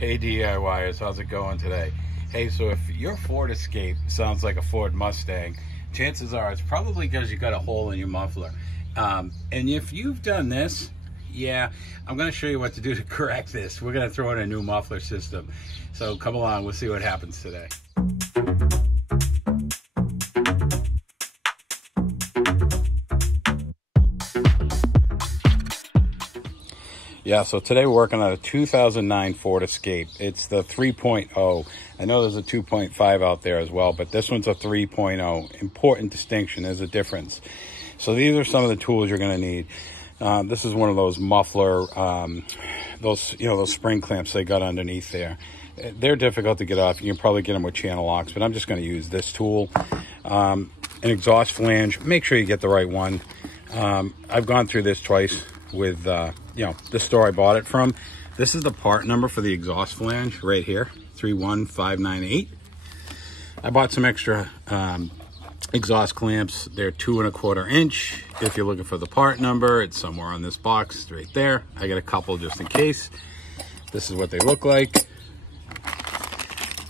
Hey DIYers, how's it going today? Hey, so if your Ford Escape sounds like a Ford Mustang, chances are it's probably because you got a hole in your muffler. And if you've done this, yeah, I'm going to show you what to do to correct this. We're going to throw in a new muffler system. So come along, we'll see what happens today. Yeah, so today we're working on a 2009 Ford Escape. It's the 3.0. I know there's a 2.5 out there as well, but this one's a 3.0. Important distinction, there's a difference. So these are some of the tools you're going to need. This is one of those muffler, those spring clamps they got underneath there. They're difficult to get off. You can probably get them with channel locks, but I'm just going to use this tool. An exhaust flange. Make sure you get the right one. I've gone through this twice with the store I bought it from. This is the part number for the exhaust flange right here, 31598. I bought some extra exhaust clamps. They're 2 1/4 inch. If you're looking for the part number, it's somewhere on this box right there. I got a couple just in case. This is what they look like.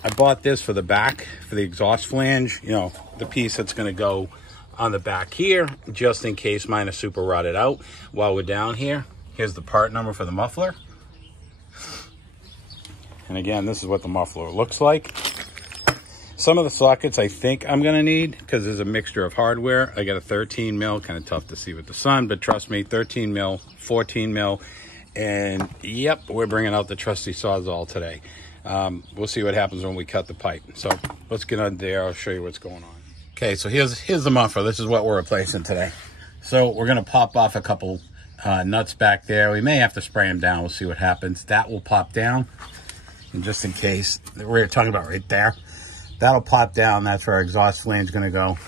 I bought this for the back, for the exhaust flange, the piece that's going to go on the back here, just in case mine is super rotted out. While we're down here, here's the part number for the muffler. And again, this is what the muffler looks like. Some of the sockets I think I'm gonna need, because there's a mixture of hardware. I got a 13 mil, kind of tough to see with the sun, but trust me, 13 mil, 14 mil, and yep, we're bringing out the trusty Sawzall today. We'll see what happens when we cut the pipe. So let's get on there, I'll show you what's going on. Okay, so here's the muffler. This is what we're replacing today. So we're gonna pop off a couple nuts back there. We may have to spray them down. We'll see what happens. That will pop down. And just in case, we're talking about right there. That'll pop down. That's where our exhaust flange is gonna go.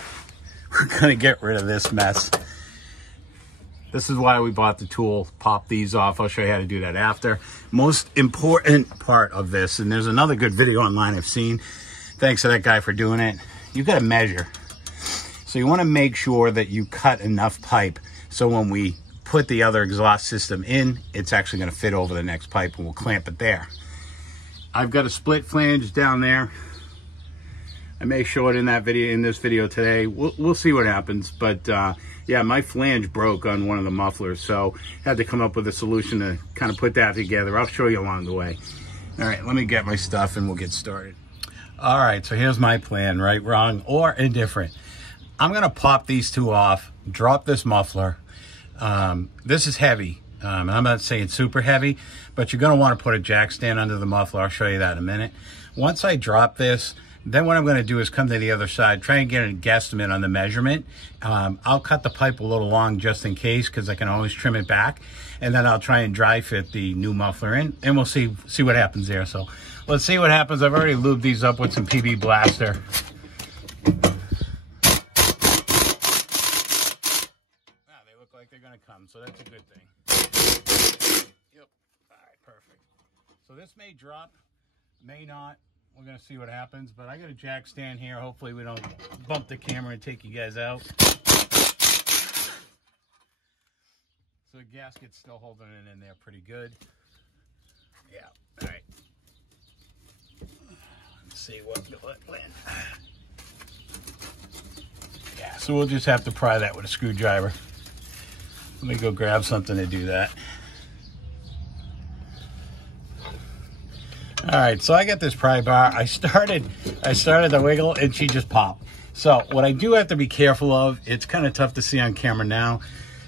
We're gonna get rid of this mess. This is why we bought the tool. Pop these off. I'll show you how to do that after. Most important part of this, and there's another good video online I've seen. Thanks to that guy for doing it. You've got to measure. So you want to make sure that you cut enough pipe so when we put the other exhaust system in, it's actually going to fit over the next pipe, and we'll clamp it there. I've got a split flange down there. I may show it in this video today. We'll see what happens, but yeah, my flange broke on one of the mufflers, so had to come up with a solution to kind of put that together. I'll show you along the way. All right, let me get my stuff and we'll get started. All right, so here's my plan, right, wrong, or indifferent. I'm gonna pop these two off, drop this muffler. This is heavy, and I'm not saying super heavy, but you're gonna wanna put a jack stand under the muffler. I'll show you that in a minute. Once I drop this, then what I'm gonna do is come to the other side, try and get a guesstimate on the measurement. I'll cut the pipe a little long just in case, because I can always trim it back, and then I'll try and dry fit the new muffler in, and we'll see what happens there. So let's see what happens. I've already lubed these up with some PB Blaster. They look like they're gonna come, so that's a good thing. Yep, all right, perfect. So this may drop, may not. We're gonna see what happens, but I got a jack stand here. Hopefully we don't bump the camera and take you guys out. So the gasket's still holding it in there pretty good. Yeah, all right. Let's see what land. Yeah, so we'll just have to pry that with a screwdriver. Let me go grab something to do that. All right, so I got this pry bar. I started the wiggle and she just popped. So what I do have to be careful of, it's kind of tough to see on camera now.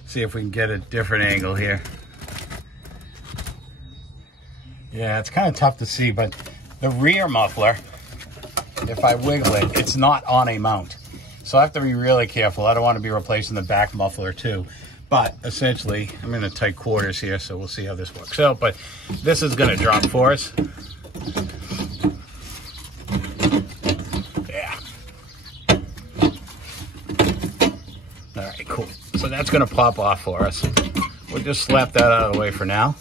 See if we can get a different angle here. Yeah, it's kind of tough to see, but the rear muffler, if I wiggle it, it's not on a mount. So I have to be really careful. I don't want to be replacing the back muffler too. But essentially, I'm in a tight quarters here, so we'll see how this works out. But this is gonna drop for us. Yeah. All right, cool. So that's gonna pop off for us. We'll just slap that out of the way for now.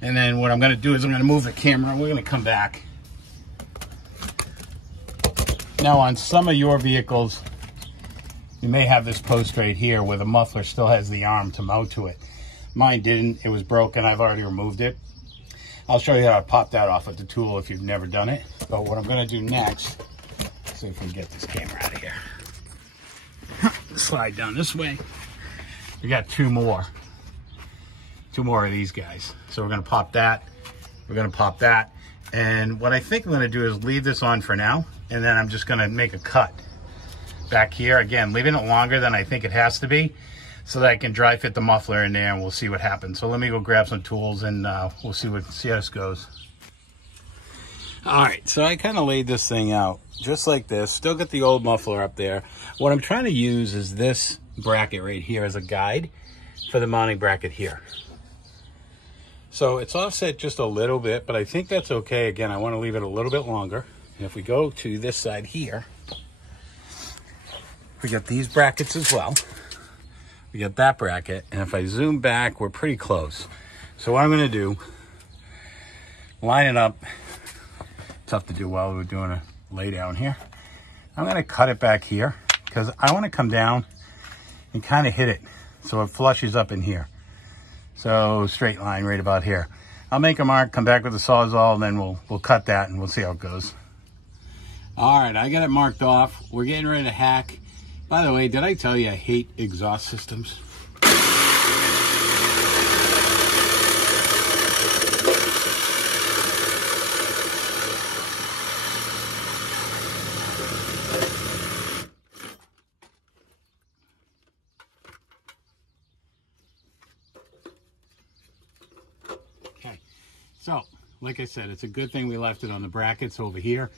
And then what I'm gonna do is I'm gonna move the camera and we're gonna come back. Now on some of your vehicles, you may have this post right here where the muffler still has the arm to mount to it. Mine didn't, it was broken, I've already removed it. I'll show you how to pop that off with the tool if you've never done it. But what I'm gonna do next, see if we can get this camera out of here. Slide down this way. We got two more of these guys. So we're gonna pop that, we're gonna pop that. And what I think I'm gonna do is leave this on for now, and then I'm just gonna make a cut back here. Again, leaving it longer than I think it has to be, so that I can dry fit the muffler in there, and we'll see what happens. So let me go grab some tools, and we'll see how this goes. All right, so I kind of laid this thing out just like this. Still got the old muffler up there. What I'm trying to use is this bracket right here as a guide for the mounting bracket here. So it's offset just a little bit, but I think that's okay. Again, I want to leave it a little bit longer. And if we go to this side here, we got these brackets as well. We got that bracket, and if I zoom back, we're pretty close. So what I'm going to do, line it up. Tough to do while we're doing a lay down here. I'm going to cut it back here because I want to come down and kind of hit it so it flushes up in here. So straight line right about here. I'll make a mark, come back with the Sawzall, and then we'll cut that and we'll see how it goes. All right, I got it marked off. We're getting ready to hack. By the way, did I tell you I hate exhaust systems? Okay, so like I said, it's a good thing we left it on the brackets over here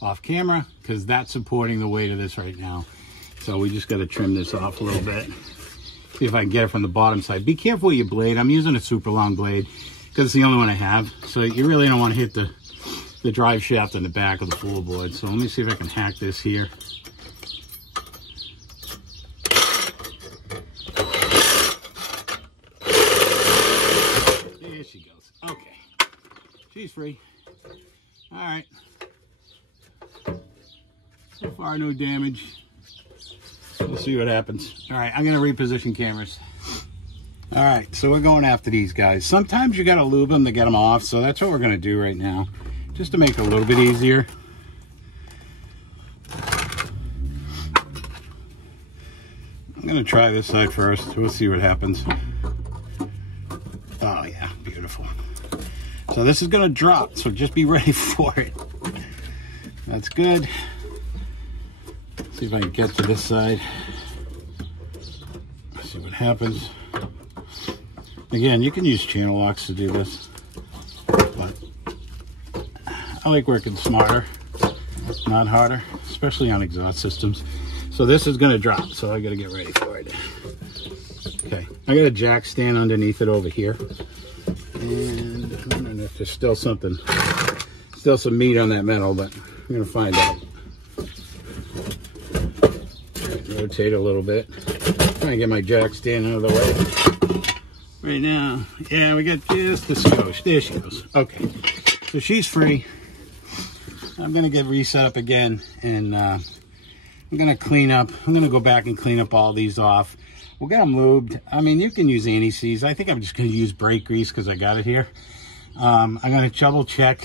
off camera, because that's supporting the weight of this right now. So we just got to trim this off a little bit. See if I can get it from the bottom side. Be careful with your blade. I'm using a super long blade because it's the only one I have. So you really don't want to hit the drive shaft in the back of the floorboard. So let me see if I can hack this here. There she goes. Okay. She's free. All right. So far, no damage. We'll see what happens. All right, I'm gonna reposition cameras. All right, so we're going after these guys. Sometimes you gotta lube them to get them off, so that's what we're gonna do right now, just to make it a little bit easier. I'm gonna try this side first. We'll see what happens. Oh yeah, beautiful. So this is gonna drop, so just be ready for it. That's good. See if I can get to this side. See what happens. Again, you can use channel locks to do this, but I like working smarter, not harder, especially on exhaust systems. So this is going to drop, so I got to get ready for it. Okay, I got a jack stand underneath it over here, and I don't know if there's still some meat on that metal, but I'm going to find out. Rotate a little bit. Try and get my jack stand out of the way. Right now, yeah, we got just a skosh. There she goes. Okay, so she's free. I'm gonna get reset up again, and I'm gonna clean up. I'm gonna go back and clean up all these off. We'll get them lubed. I mean, you can use anti-seize. I think I'm just gonna use brake grease because I got it here. I'm gonna double check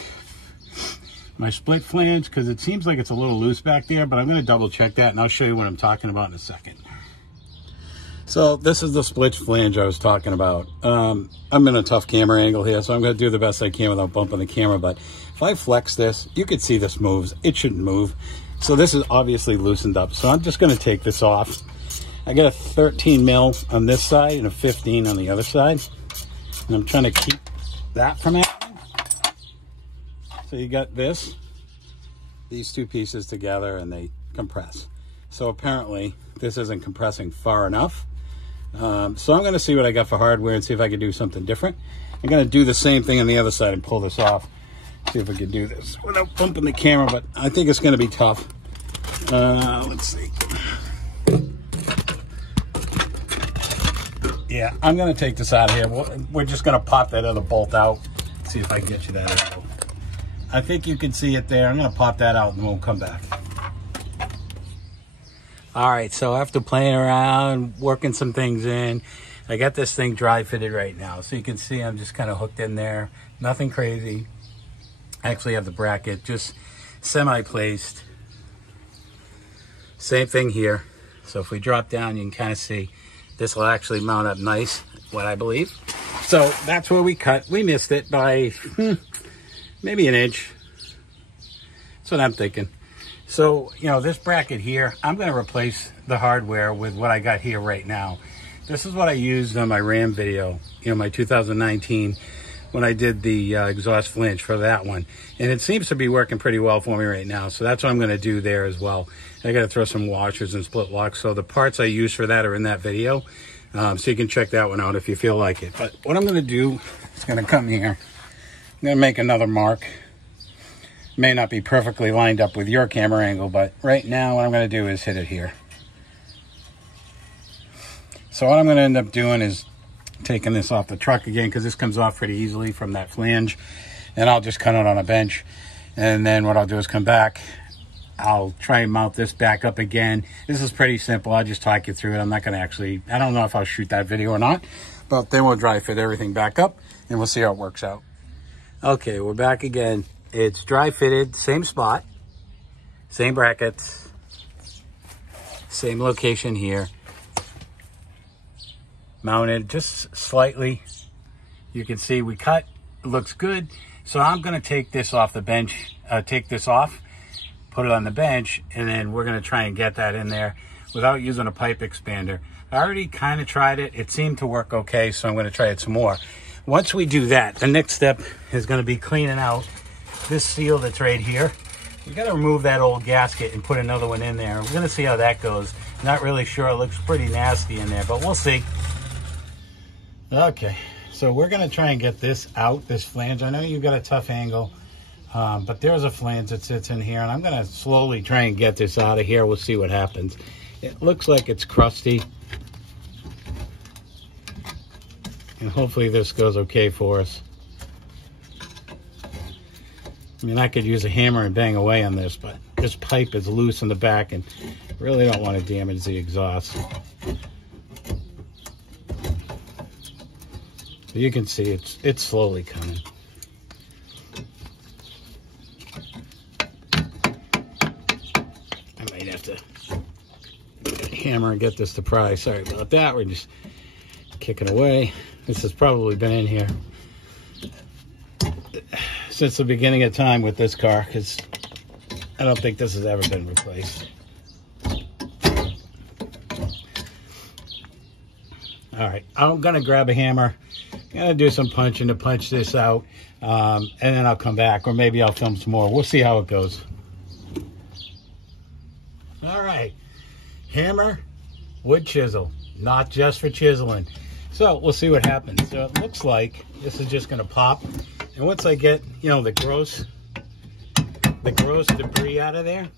my split flange because it seems like it's a little loose back there, but I'm going to double check that, and I'll show you what I'm talking about in a second. So this is the split flange I was talking about. I'm in a tough camera angle here, so I'm going to do the best I can without bumping the camera, but if I flex this, you can see this moves. It shouldn't move. So this is obviously loosened up, so I'm just going to take this off. I got a 13 mil on this side and a 15 on the other side, and I'm trying to keep that from happening. So you got these two pieces together, and they compress. So apparently this isn't compressing far enough. So I'm going to see what I got for hardware and see if I can do something different. I'm going to do the same thing on the other side and pull this off. See if I can do this without bumping the camera, but I think it's going to be tough. Let's see. Yeah, I'm going to take this out of here. We're just going to pop that other bolt out. See if I can get you that out. I think you can see it there. I'm going to pop that out and we'll come back. All right, so after playing around, working some things in, I got this thing dry fitted right now. So you can see I'm just kind of hooked in there. Nothing crazy. I actually have the bracket just semi-placed. Same thing here. So if we drop down, you can kind of see this will actually mount up nice, what I believe. So that's where we cut. We missed it by maybe an inch. That's what I'm thinking. So, you know, this bracket here, I'm going to replace the hardware with what I got here right now. This is what I used on my Ram video, you know, my 2019, when I did the exhaust flange for that one. And it seems to be working pretty well for me right now. So that's what I'm going to do there as well. I got to throw some washers and split locks. So the parts I use for that are in that video. So you can check that one out if you feel like it. But what I'm going to do is going to come here. I'm going to make another mark. May not be perfectly lined up with your camera angle, but right now what I'm going to do is hit it here. So what I'm going to end up doing is taking this off the truck again, because this comes off pretty easily from that flange, and I'll just cut it on a bench. And then what I'll do is come back. I'll try and mount this back up again. This is pretty simple. I'll just talk you through it. I'm not going to actually, I don't know if I'll shoot that video or not, but then we'll dry fit everything back up and we'll see how it works out. Okay, we're back again. It's dry fitted, same spot, same brackets, same location here. Mounted just slightly. You can see we cut, it looks good. So I'm gonna take this off the bench, take this off, put it on the bench, and then we're gonna try and get that in there without using a pipe expander. I already kind of tried it. It seemed to work okay, so I'm gonna try it some more. Once we do that, the next step is gonna be cleaning out this seal that's right here. We got to remove that old gasket and put another one in there. We're going to see how that goes. Not really sure. It looks pretty nasty in there, but we'll see. Okay, so we're going to try and get this out, this flange. I know you've got a tough angle, but there's a flange that sits in here, and I'm going to slowly try and get this out of here. We'll see what happens. It looks like it's crusty, and hopefully this goes okay for us. I mean, I could use a hammer and bang away on this, but this pipe is loose in the back and really don't want to damage the exhaust. So you can see it's slowly coming. I might have to hammer and get this to pry. Sorry about that. We're just kicking away. This has probably been in here since the beginning of time with this car, because I don't think this has ever been replaced. All right, I'm gonna grab a hammer. I'm gonna do some punching to punch this out, and then I'll come back, or maybe I'll film some more. We'll see how it goes. All right, hammer, wood chisel, not just for chiseling. So we'll see what happens. So it looks like this is just gonna pop. And once I get, you know, the gross debris out of there,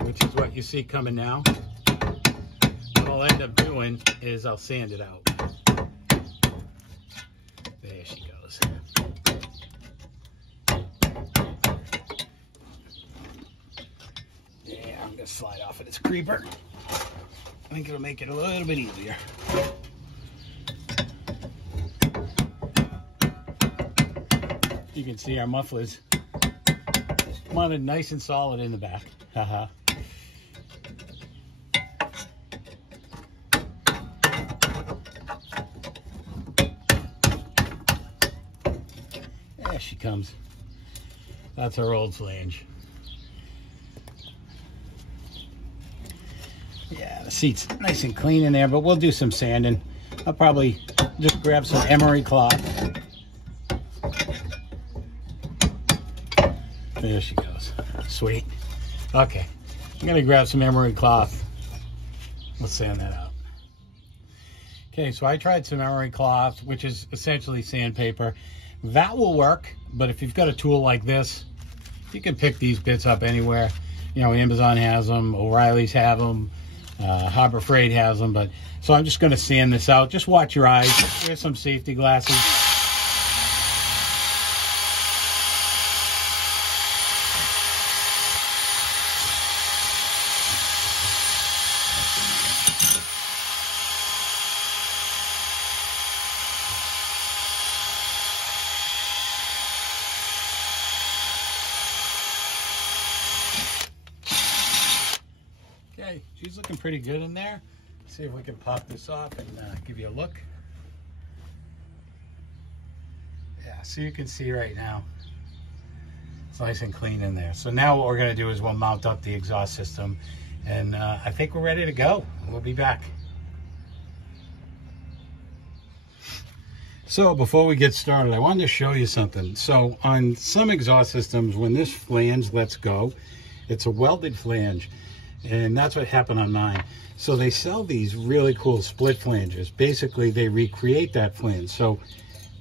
which is what you see coming now, what I'll end up doing is I'll sand it out. There she goes. Yeah, I'm gonna slide off of this creeper. I think it'll make it a little bit easier. You can see our mufflers mounted nice and solid in the back. Haha. There she comes. That's our old flange. Yeah, the seat's nice and clean in there, but we'll do some sanding. I'll probably just grab some emery cloth. There she goes. Sweet. Okay. I'm going to grab some emery cloth. Let's sand that out. Okay, so I tried some emery cloth, which is essentially sandpaper. That will work, but if you've got a tool like this, you can pick these bits up anywhere. You know, Amazon has them, O'Reilly's have them, Harbor Freight has them. But so I'm just going to sand this out. Just watch your eyes. Wear some safety glasses. she's looking pretty good in there. See if we can pop this off and give you a look. Yeah, so you can see right now, it's nice and clean in there. So now what we're gonna do is we'll mount up the exhaust system, and I think we're ready to go. We'll be back. So before we get started, I wanted to show you something. So on some exhaust systems, when this flange lets go, it's a welded flange, and that's what happened on mine. So they sell these really cool split flanges. Basically, they recreate that flange. So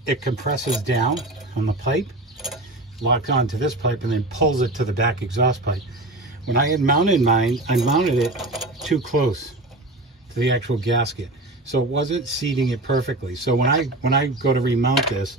it compresses down on the pipe, locks onto this pipe, and then pulls it to the back exhaust pipe. When I had mounted mine, I mounted it too close to the actual gasket, so it wasn't seating it perfectly. So when I go to remount this,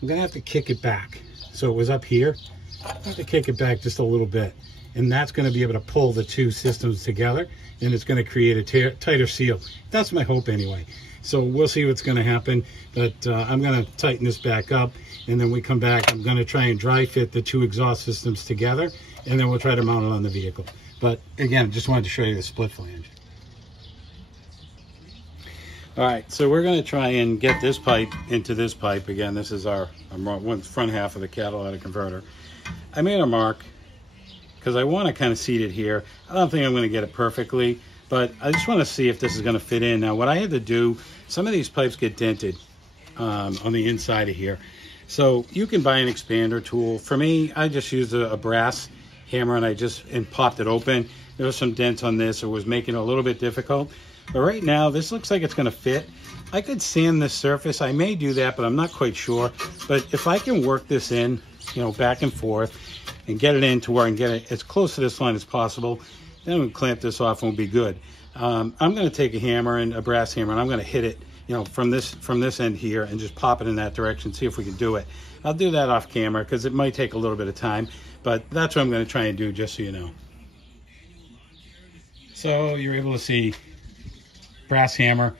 I'm gonna have to kick it back. So it was up here, I have to kick it back just a little bit, and that's gonna be able to pull the two systems together, and it's gonna create a tighter seal. That's my hope anyway. So we'll see what's gonna happen, but I'm gonna tighten this back up, and then we come back, I'm gonna try and dry fit the two exhaust systems together, and then we'll try to mount it on the vehicle. But again, just wanted to show you the split flange. All right, so we're gonna try and get this pipe into this pipe. Again, this is our front half of the catalytic converter. I made a mark because I wanna kind of seat it here. I don't think I'm gonna get it perfectly, but I just wanna see if this is gonna fit in. Now, what I had to do, some of these pipes get dented on the inside of here. So you can buy an expander tool. For me, I just used a brass hammer and popped it open. There was some dents on this. It was making it a little bit difficult. But right now, this looks like it's gonna fit. I could sand this surface. I may do that, but I'm not quite sure. But if I can work this in, you know, back and forth and get it in to where I can get it as close to this line as possible, then we'll clamp this off and we'll be good. I'm gonna take a hammer, and a brass hammer, and I'm gonna hit it, you know, from this end here, and just pop it in that direction, see if we can do it. I'll do that off camera because it might take a little bit of time, but that's what I'm going to try and do, just so you know. So you're able to see brass hammer,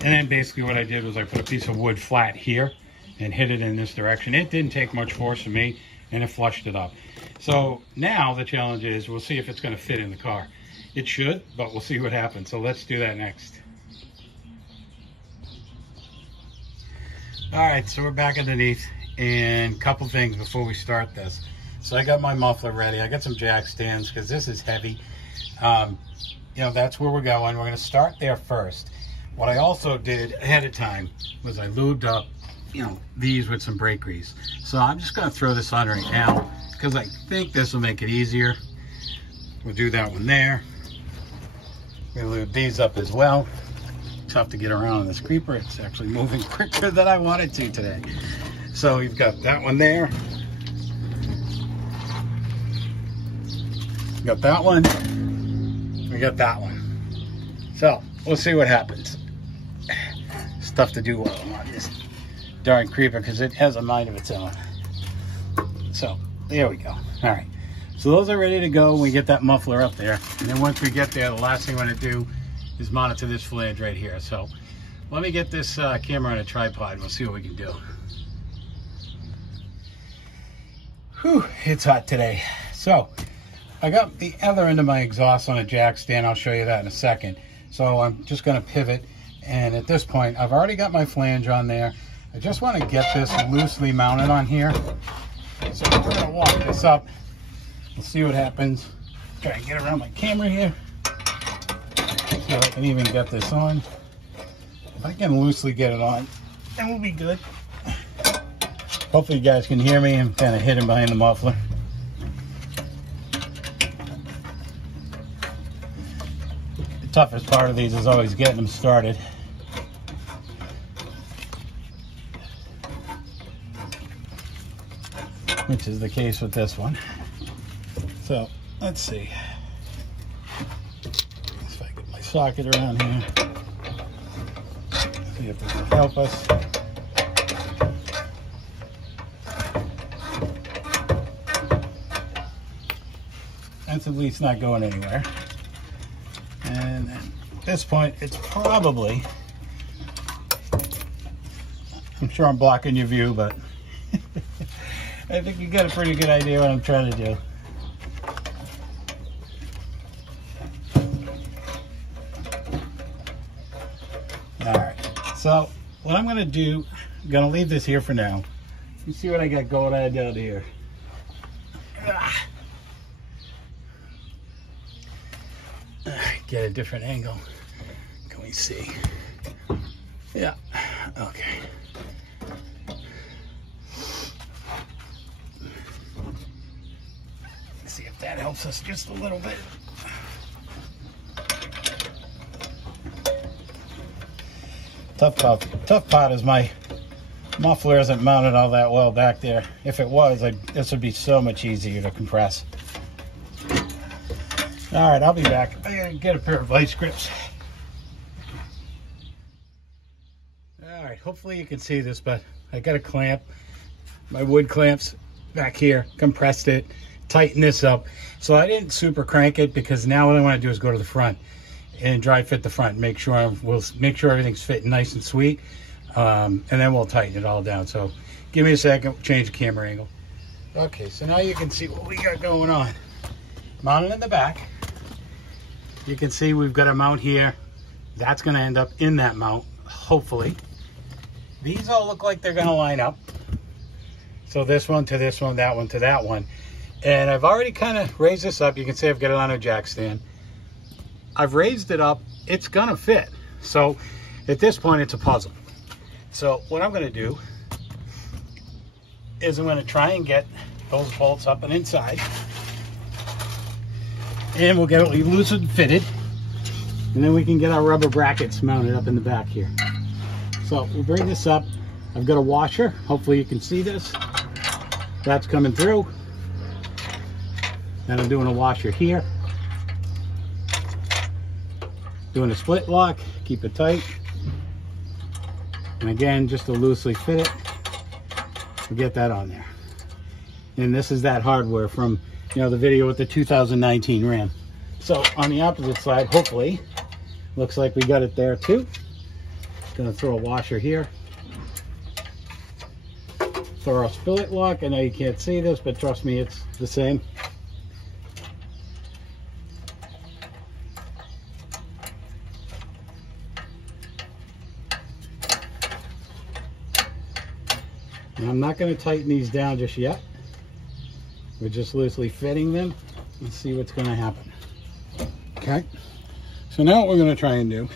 and then basically what I did was I put a piece of wood flat here and hit it in this direction. It didn't take much force from me, and it flushed it up. So now the challenge is we'll see if it's going to fit in the car. It should, but we'll see what happens. So let's do that next. All right, so we're back underneath, and a couple things before we start this. So I got my muffler ready. I got some jack stands because this is heavy. You know, that's where we're going. We're going to start there first. What I also did ahead of time was I lubed up, you know, these with some brake grease. So I'm just going to throw this on right now because I think this will make it easier. We'll do that one there. We'll lube these up as well. Tough to get around on this creeper. It's actually moving quicker than I wanted to today. So we've got that one there. We got that one. We got that one. So we'll see what happens. Stuff to do while I'm on this darn creeper because it has a mind of its own. So there we go. All right. So those are ready to go. We get that muffler up there. And then once we get there, the last thing I want to do is monitor this flange right here. So let me get this camera on a tripod and we'll see what we can do. Whew, it's hot today. So I got the other end of my exhaust on a jack stand. I'll show you that in a second. So I'm just going to pivot, and at this point I've already got my flange on there. I just want to get this loosely mounted on here. So we're going to walk this up. We'll see what happens. Try and get around my camera here. So I can even get this on. If I can loosely get it on, then we'll be good. Hopefully you guys can hear me. I'm kind of hidden behind the muffler. The toughest part of these is always getting them started. Which is the case with this one. So let's see. If I get my socket around here. See if this will help us. That's at least not going anywhere. And at this point, it's probably, I'm sure I'm blocking your view, but I think you got a pretty good idea what I'm trying to do. So what I'm gonna do, I'm gonna leave this here for now. You see what I got going on down here. Get a different angle. Can we see? Yeah, okay. Let's see if that helps us just a little bit. Tough part is my muffler isn't mounted all that well back there. If it was, this would be so much easier to compress. All right, I'll be back. I gotta get a pair of vice grips. All right, hopefully you can see this, but I got a clamp, my wood clamps back here, compressed it, tightened this up. So I didn't super crank it because now what I want to do is go to the front and dry fit the front, make sure everything's fitting nice and sweet, and then we'll tighten it all down. So give me a second, change the camera angle. Okay, so now you can see what we got going on. Mounted in the back, you can see we've got a mount here. That's going to end up in that mount, hopefully. These all look like they're going to line up. So this one to this one, that one to that one. And I've already kind of raised this up. You can see I've got it on a jack stand. I've raised it up, it's gonna fit. So at this point, it's a puzzle. So what I'm gonna do is I'm gonna try and get those bolts up and inside. And we'll get it loose and fitted. And then we can get our rubber brackets mounted up in the back here. So we'll bring this up. I've got a washer. Hopefully you can see this. That's coming through. And I'm doing a washer here. Doing a split lock, keep it tight. And again, just to loosely fit it, we'll get that on there. And this is that hardware from, you know, the video with the 2019 Ram. So on the opposite side, hopefully, looks like we got it there too. Gonna throw a washer here. Throw a split lock. I know you can't see this, but trust me, it's the same. And I'm not going to tighten these down just yet. We're just loosely fitting them and see what's going to happen. Okay. So now what we're going to try and do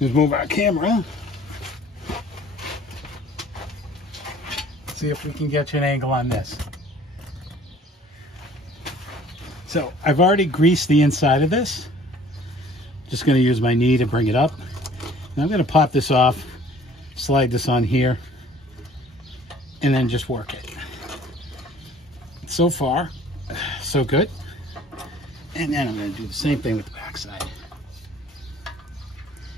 is move our camera. See if we can get you an angle on this. So I've already greased the inside of this. Just going to use my knee to bring it up. And I'm going to pop this off, slide this on here, and then just work it. So far, so good. And then I'm going to do the same thing with the back side.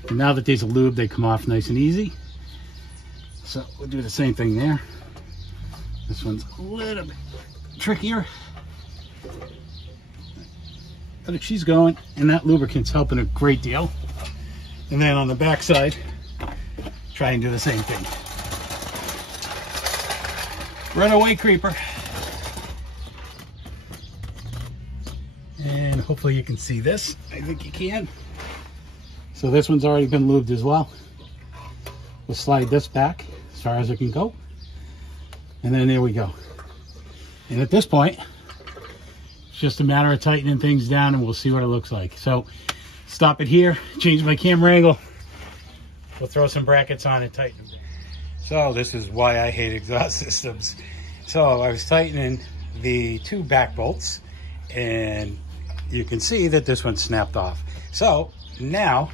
And now that these are lubed, they come off nice and easy. So we'll do the same thing there. This one's a little bit trickier. But she's going, and that lubricant's helping a great deal. And then on the back side, try and do the same thing. Runaway creeper. And hopefully you can see this. I think you can. So this one's already been lubed as well. We'll slide this back as far as it can go. And then there we go. And at this point, it's just a matter of tightening things down and we'll see what it looks like. So stop it here, change my camera angle. We'll throw some brackets on and tighten them. So this is why I hate exhaust systems. So I was tightening the two back bolts and you can see that this one snapped off. So now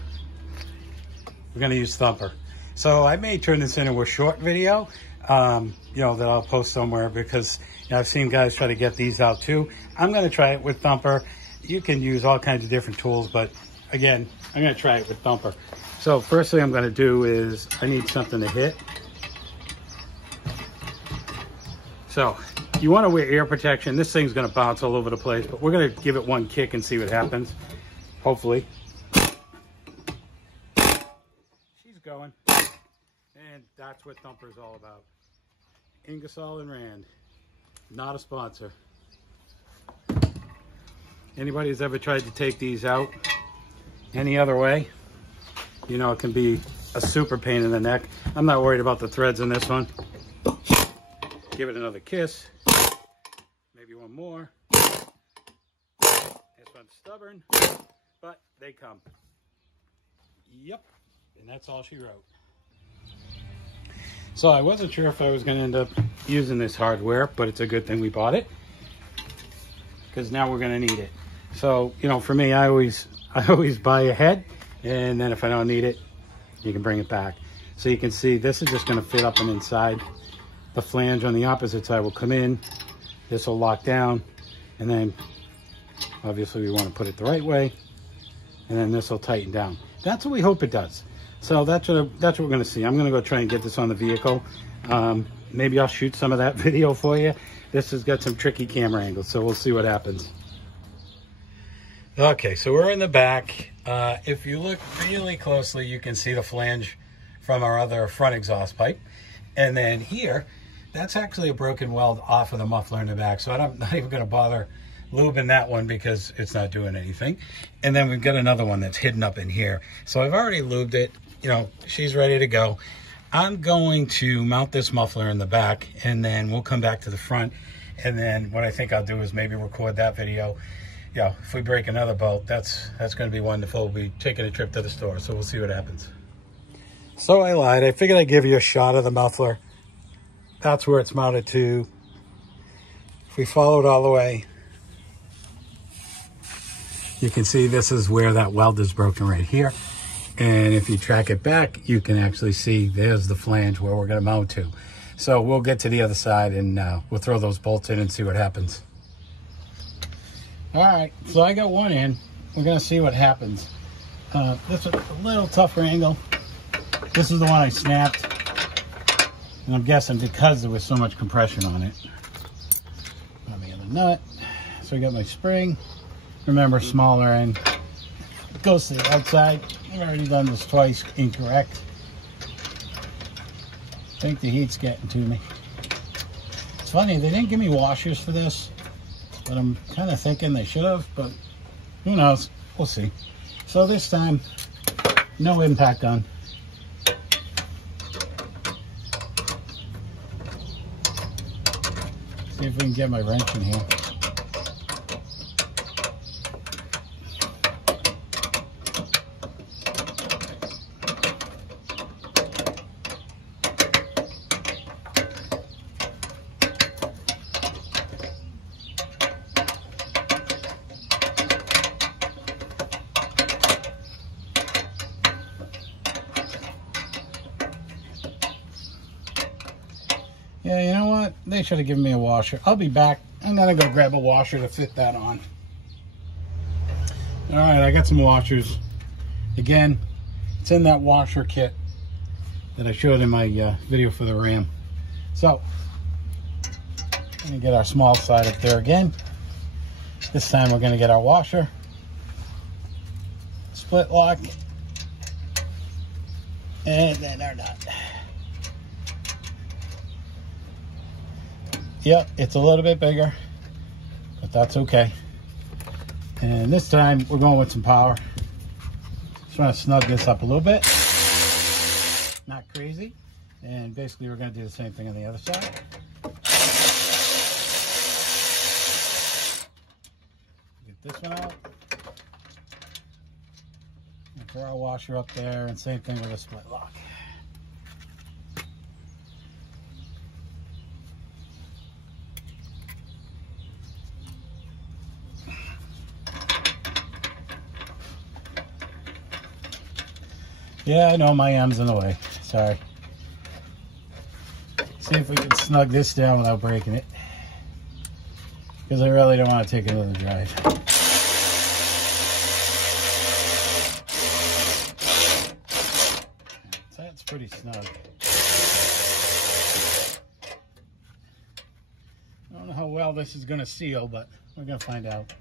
we're gonna use Thumper. So I may turn this into a short video, you know, that I'll post somewhere because you know, I've seen guys try to get these out too. I'm gonna try it with Thumper. You can use all kinds of different tools, but again, I'm gonna try it with Thumper. So first thing I'm gonna do is I need something to hit. So you want to wear ear protection. This thing's going to bounce all over the place, but we're going to give it one kick and see what happens. Hopefully. She's going. And that's what Thumper is all about. Ingersoll and Rand. Not a sponsor. Anybody who's ever tried to take these out any other way, you know it can be a super pain in the neck. I'm not worried about the threads in this one. Give it another kiss. Maybe one more. This one's stubborn, but they come. Yep, and that's all she wrote. So I wasn't sure if I was going to end up using this hardware, but it's a good thing we bought it, because now we're going to need it. So, you know, for me, I always buy ahead, and then if I don't need it, you can bring it back. So you can see this is just going to fit up and inside. The flange on the opposite side will come in. This will lock down, and then obviously we want to put it the right way, and then this will tighten down. That's what we hope it does. So that's what we're going to see. I'm going to go try and get this on the vehicle. Maybe I'll shoot some of that video for you. This has got some tricky camera angles, so we'll see what happens. Okay, so we're in the back. If you look really closely, you can see the flange from our other front exhaust pipe. And then here, that's actually a broken weld off of the muffler in the back. So I'm not even going to bother lubing that one because it's not doing anything. And then we've got another one that's hidden up in here. So I've already lubed it. You know, she's ready to go. I'm going to mount this muffler in the back, and then we'll come back to the front. And then what I think I'll do is maybe record that video. Yeah, if we break another bolt, that's going to be wonderful. We'll be taking a trip to the store, so we'll see what happens. So I lied. I figured I'd give you a shot of the muffler. That's where it's mounted to. If we follow it all the way, you can see this is where that weld is broken right here. And if you track it back, you can actually see there's the flange where we're going to mount to. So we'll get to the other side, and we'll throw those bolts in and see what happens. All right, so I got one in. We're going to see what happens. This is a little tougher angle. This is the one I snapped. And I'm guessing because there was so much compression on it. Got me in the nut. So I got my spring. Remember, smaller end. Goes to the outside. I've already done this twice incorrect. I think the heat's getting to me. It's funny, they didn't give me washers for this, but I'm kind of thinking they should have, but who knows? We'll see. So this time, no impact on. See if we can get my wrench in here. Yeah, you know what? They should have given me a washer. I'll be back. I'm gonna go grab a washer to fit that on. All right, I got some washers. Again, it's in that washer kit that I showed in my video for the Ram. So, I'm gonna get our small side up there again. This time we're gonna get our washer, split lock, and then our nut. Yep, it's a little bit bigger, but that's okay. And this time we're going with some power. Just trying to snug this up a little bit. Not crazy. And basically we're going to do the same thing on the other side. Get this one out. And throw our washer up there, and same thing with a split lock. Yeah, I know my M's in the way. Sorry. See if we can snug this down without breaking it, because I really don't want to take another drive. That's pretty snug. I don't know how well this is going to seal, but we're going to find out.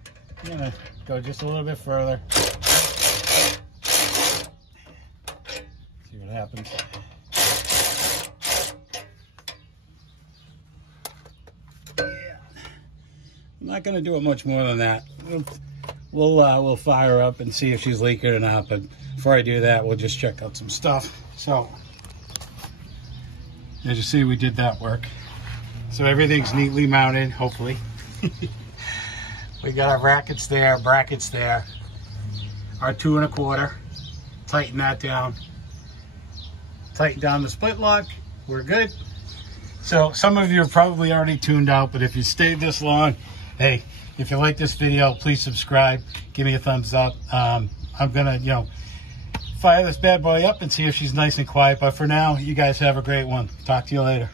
I'm going to go just a little bit further. See what happens. Yeah. I'm not going to do it much more than that. We'll fire up and see if she's leaking or not, but before I do that, we'll just check out some stuff. So, as you see, we did that work. So everything's neatly mounted, hopefully. We got our brackets there, our 2 1/4. Tighten that down. Tighten down the split lock. We're good. So some of you are probably already tuned out, but if you stayed this long, hey, if you like this video, please subscribe. Give me a thumbs up. I'm gonna, fire this bad boy up and see if she's nice and quiet. But for now, you guys have a great one. Talk to you later.